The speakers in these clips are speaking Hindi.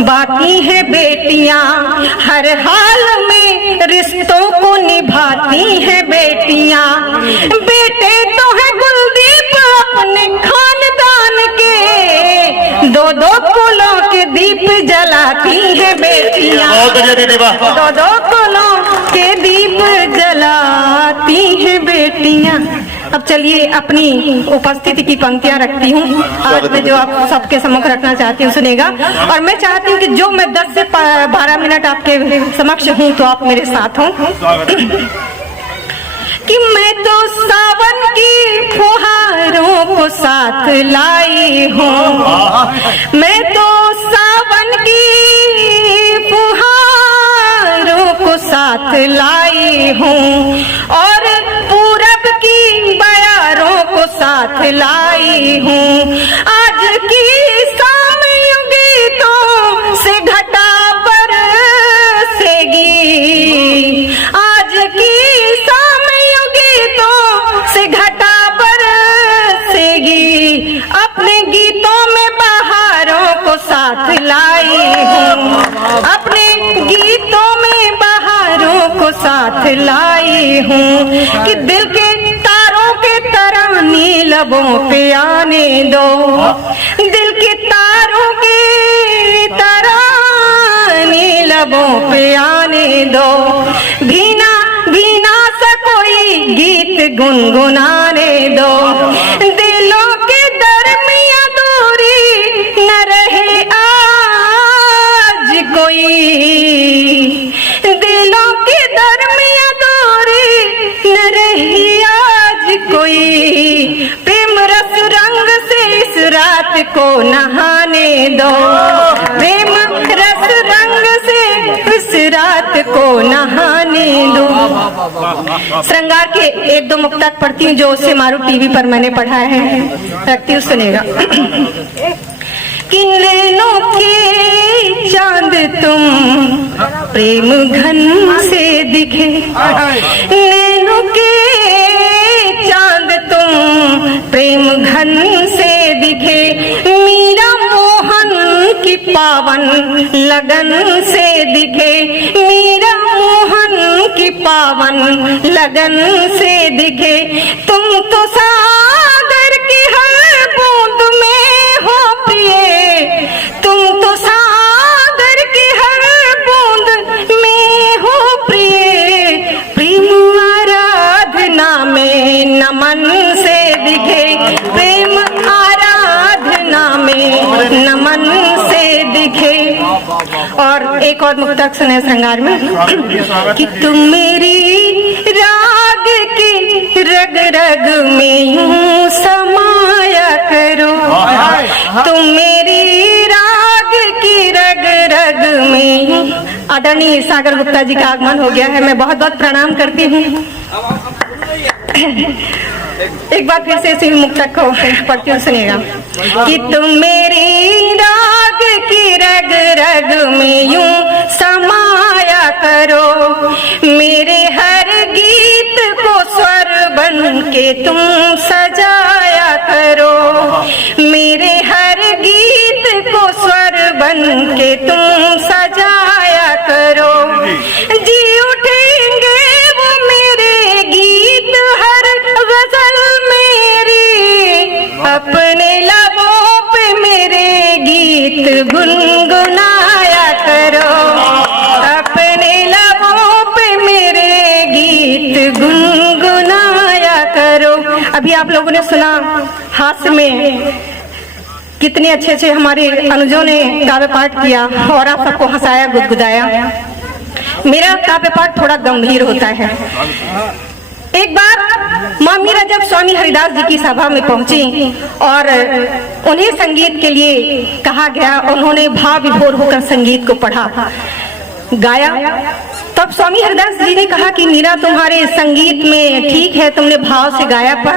बाकी है बेटियां, हर हाल में रिश्तों को निभाती है बेटियां। बेटे तो है कुलदीप अपने खानदान के, दो दो कुलों के दीप जलाती है बेटियां। दो दो कुलों के दीप जलाती है बेटियां। अब चलिए अपनी उपस्थिति की पंक्तियां रखती हूँ। आज मैं जो आप सबके सम्मुख रखना चाहती हूँ सुनेगा, और मैं चाहती हूँ कि जो मैं 10 से 12 मिनट आपके समक्ष हूँ तो आप मेरे साथ हों। कि मैं तो सावन की फुहारों को साथ लाई हूँ, मैं तो सावन की फुहारों को साथ लाई हूँ, और पूरब की बयारों को साथ लाई हूँ। आज की सामयुगी तो से घटा बरसेगी, आज की सामयुगी तो से घटा बरसेगी। अपने गीतों में बहारों को साथ लाई हूँ, अपने गीतों में बहारों को साथ लाई हूँ। कि दिल के तारों के तराने लबों पे आने दो, दिल के तारों के तराने लबों पे आने दो। भीना भीना सा कोई गीत गुनगुनाने दो, दिलों के दरमियां दूरी न रहे आज कोई, दिलों के दरमियां दूरी न रही आज कोई। प्रेम रस रंग से इस रात को नहाने दो, प्रेम रस रंग से इस रात को नहाने दो। श्रृंगार के 1-2 मुक्तक पढ़ती हूँ जो उससे मारू टीवी पर मैंने पढ़ा है, रखती हूँ सुनेगा। कि नैनों के चांद तुम प्रेम घन से दिखे, नैनों के चांद तुम प्रेम घन से दिखे। मीरा मोहन की पावन लगन से दिखे, मीरा मोहन की पावन लगन से दिखे। तुम तो सागर की हर बूंद में हो प्रिय, तुम तो सागर की हर बूंद में हो प्रिय। प्रेम आराधना में नमन से दिखे, प्रेम आराधना में नमन से दिखे। और एक और मुक्तक सुने श्रृंगार में। कि तुम मेरी राग की रग रग में यूं समाया करो, तुम मेरी राग की रग रग में। आदरणीय सागर गुप्ता जी का आगमन हो गया है, मैं बहुत बहुत प्रणाम करती हूँ। एक बार फिर से इसी मुक्तक को पढ़ती हूँ सुनेगा। कि तुम मेरी राग की रग रग में यूं समाया करो, मेरे हर गीत को स्वर बन के तुम सजाया करो, मेरे हर गीत को स्वर बन के तुम सजाया करो। जी उठेंगे वो मेरे गीत हर गजल मेरी, अपने लबों पे मेरे गीत गुनगुनाया करो, अपने लबों पे मेरे गीत गुनगुनाया करो। अभी आप लोगों ने सुना हास्य में कितने अच्छे अच्छे हमारे अनुजों ने काव्य पाठ किया और आप सबको हंसाया गुदगुदाया। मेरा काव्य पाठ थोड़ा गंभीर होता है। एक बार माँ मीरा जब स्वामी हरिदास जी की सभा में पहुंची और उन्हें संगीत के लिए कहा गया, उन्होंने भाव विभोर होकर संगीत को पढ़ा गाया। तब स्वामी हरिदास जी ने कहा कि मीरा तुम्हारे संगीत में ठीक है, तुमने भाव से गाया, पर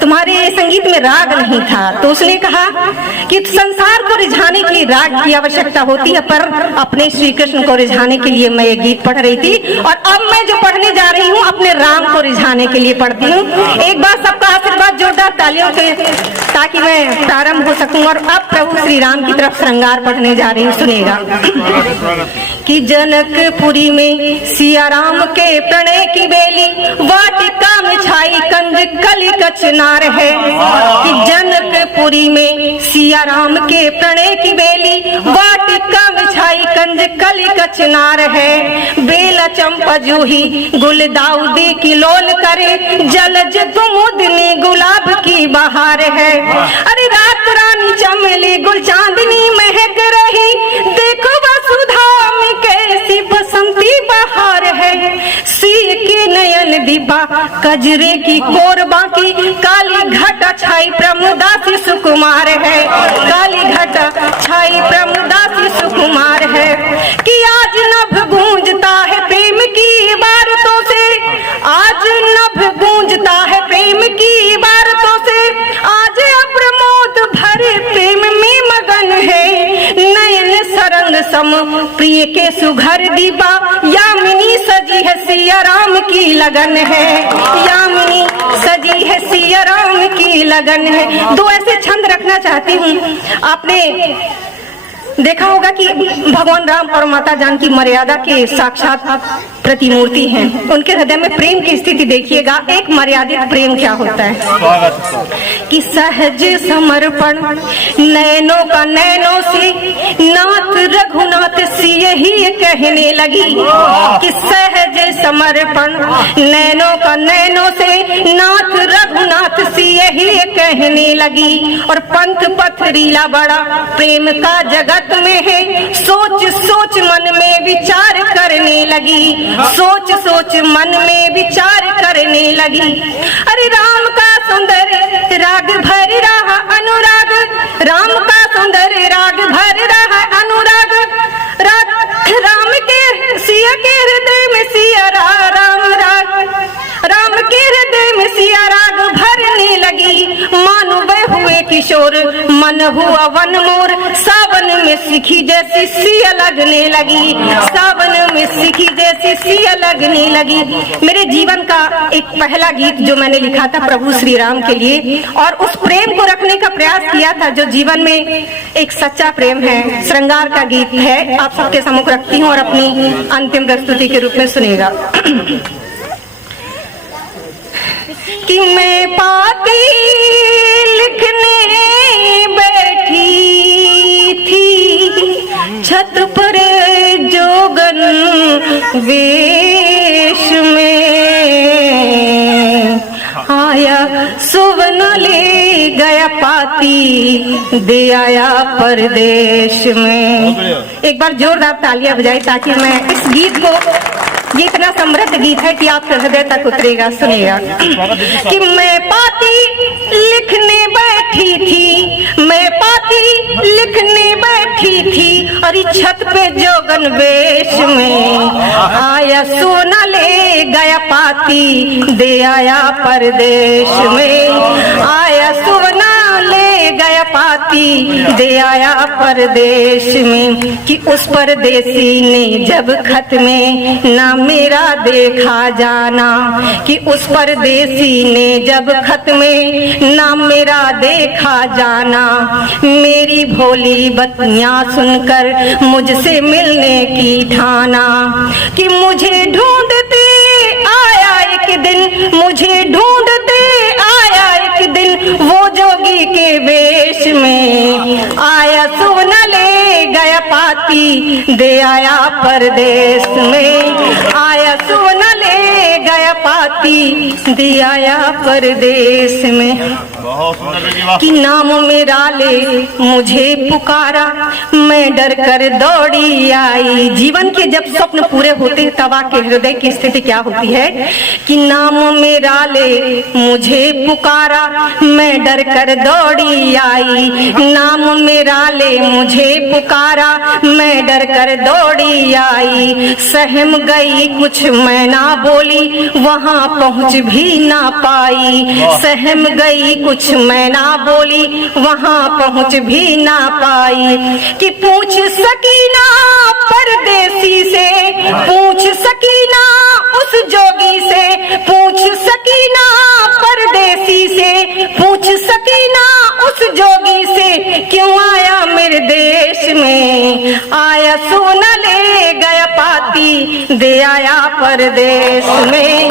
तुम्हारे संगीत में राग नहीं था। तो उसने कहा कि संसार को रिझाने के लिए राग की आवश्यकता होती है, पर अपने श्री कृष्ण को रिझाने के लिए मैं ये गीत पढ़ रही थी, और अब मैं जो पढ़ने जा रही हूँ अपने राम को रिझाने के लिए पढ़ती हूँ। एक बार सबका आशीर्वाद जोरदार तालियों से, ताकि मैं प्रारंभ हो सकूं। और अब प्रभु श्री राम की तरफ श्रृंगार पढ़ने जा रही हूँ, सुनेगा। कि जनकपुरी में सिया राम के प्रणय की बेली, वाटिका में छाई कंज कली कचनार है। कि जनकपुरी में सिया राम के प्रणय की बेली, वाटिका में छाई कंज कली कचनार है। बेला चंपा जूही गुलदाउदी की लोल करे, जलज कुमुदनी गुलाब की बहार है। अरे रात रानी चमेली गुल चांदनी महक रही, देखो वसुधा में कैसी बसंती बहार है। सिय के नयन दीपा कजरे की कोरबा की, काली घटा छाई प्रमुदासी सुकुमार है। काली घटा छाई प्रमुदासी सुकुमार है। कि आज नभ गूंजता है प्रेम की इबारतों से, आज नभ गूंजता है प्रेम की इबारतों से, आज अप्रमोद भरे प्रेम में मगन है। नयन सरंग सम प्रिय के सुघर दीपा, यामिनी सजी है सिया राम की लगन है। यामिनी सजी है सिया राम की लगन है। दो ऐसे छंद रखना चाहती हूँ। आपने देखा होगा कि भगवान राम और माता जानकी मर्यादा के साक्षात प्रतिमूर्ति हैं। उनके हृदय में प्रेम की स्थिति देखिएगा। एक मर्यादित प्रेम क्या होता है कि सहज समर्पण नैनों का नैनों से, नाथ रघुनाथ सिय ही कहने लगी। कि सहज समर्पण नैनों का नैनों से, नाथ रघुनाथ सिय ही कहने लगी। और पंथ पथरीला बड़ा प्रेम का जगत में है, सोच सोच मन में विचार करने लगी। सोच सोच मन में विचार करने लगी। अरे राम का सुंदर राग भर रहा अनुराग, राम का सुंदर राग भर रहा अनुराग। राम के सिया के हृदय में सिया राम राग, राम के हृदय में सिया राग भरने लगी। मानो बह हुए किशोर मन हुआ वन मोर, सावन में सिखी जैसी सिया लगने लगी। सावन में सिखी जैसी सिया लगने लगी। मेरे जीवन का एक पहला गीत जो मैंने लिखा था प्रभु श्री राम के लिए, और उस प्रेम को रखने का प्रयास किया था जो जीवन में एक सच्चा प्रेम है। श्रृंगार का गीत है, आप सबके सम्मुख रखती हूँ और अपनी अंतिम प्रस्तुति के रूप में सुनेगा। कि मैं पाती लिखने बैठी थी, छत पर जोगन वेश में आया, सुवन ले गया पाती, दे आया परदेश में। एक बार जोरदार तालियां बजाई ताकि मैं इस गीत को, ये इतना समृद्ध गीत है कि आपके हृदय तक उतरेगा, सुनेगा। कि मैं पाती लिखने बैठी थी, मैं पाती लिखने बैठी थी, और छत पे जोगन वेश में आया, सोना ले गया पाती, दे आया परदेश में। आया सोना ले गया पाती, दे आया परदेश में। कि उस परदेसी ने जब खत में ना मेरा देखा जाना, कि उस परदेसी ने जब खत में ना मेरा देखा जाना, मेरी भोली बतियां सुनकर मुझसे मिलने की ठाना। कि मुझे ढूंढते आया एक दिन, मुझे ढूंढते आया एक दिन, वो जोगी के वेश में आया, सोना ले गया पाती, दे आया परदेश में। आया सोना ले गया पाती, दे आया परदेश में। कि नाम मेरा ले मुझे पुकारा, मैं डर कर दौड़ी आई। जीवन के जब स्वप्न पूरे होते हैं तब आपके हृदय की स्थिति क्या होती है? कि नाम मेरा ले मुझे पुकारा, मैं डर कर दौड़ी आई। नाम मेरा ले मुझे पुकारा, मैं डर कर दौड़ी आई। सहम गई कुछ मैं ना बोली, वहाँ पहुँच भी ना पाई। सहम गई कुछ मैं ना बोली, वहाँ पहुँच भी ना पाई। कि पूछ सकी ना परदेसी से, पूछ सकी ना उस जोगी से, पूछ सकी ना परदेसी से, पूछ सकी ना उस जोगी से, क्यों आया मेरे देश में। आया सोना ले गया पाती, दे आया परदेश में।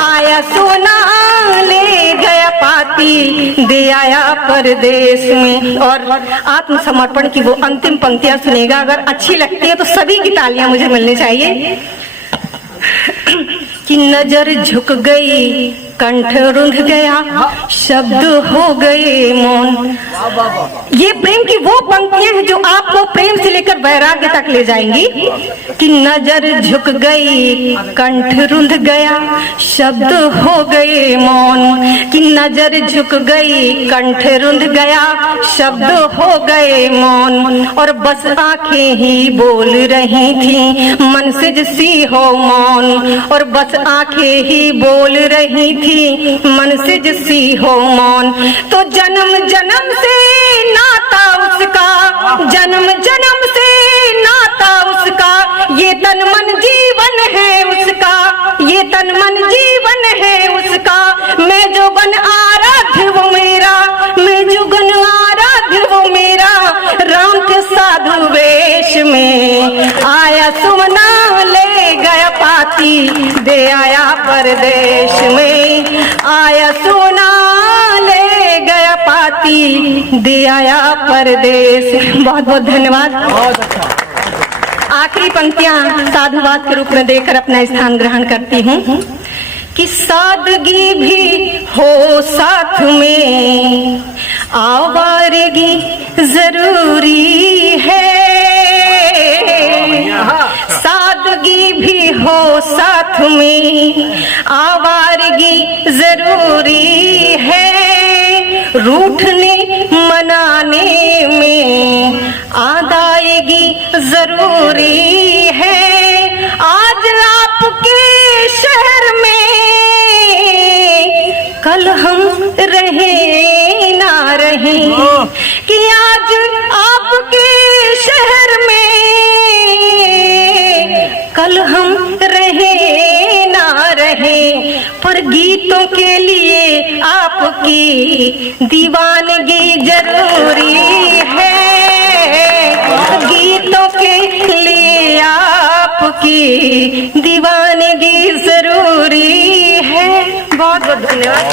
आया सोना ले गया पाती, दे आया परदेश में। और आत्मसमर्पण की वो अंतिम पंक्तियां सुनेगा, अगर अच्छी लगती है तो सभी की तालियां मुझे मिलनी चाहिए। कि नजर झुक गई, कंठ रुंध गया, शब्द हो गए मौन। ये प्रेम की वो पंक्तियां हैं जो आपको प्रेम से लेकर वैराग्य तक ले जाएंगी। कि नजर झुक गई, कंठ रुंध गया, शब्द हो गए मौन। कि नजर झुक गई, कंठ रुंध गया, शब्द हो गए मौन। और बस आंखें ही बोल रही थी, मन से सी हो मौन। और बस आंखें ही बोल रही थी, मन से सी हो मौन। तो जन्म जन्म से नाता उसका, जन्म जन्म से नाता उसका, ये तन मन जीवन है उसका, ये तन मन जीवन है उसका। मैं जो गण आराध्य वो मेरा, मैं जो गण आराध्य वो मेरा, राम के साधु वेश में। आया सुमना ले गया पाती, दे आया परदेश में। आया सोना ले गया पाती, दे आया परदेश। बहुत बहुत धन्यवाद। आखिरी पंक्तियां साधुवाद के रूप में देकर अपना स्थान ग्रहण करती हूँ। कि सादगी भी हो साथ में, आवारगी जरूरी है। सादगी भी हो साथ में, आवारगी जरूरी है। रूठने मनाने में आदायगी जरूरी है। आज आपके शहर में, कल हम रहे ना रहे। कि आज आपके शहर में, कल हम रहे ना रहे। पर गीतों के लिए आपकी दीवानगी जरूरी है। गीतों के लिए आपकी दीवानगी जरूरी है। बहुत बहुत धन्यवाद।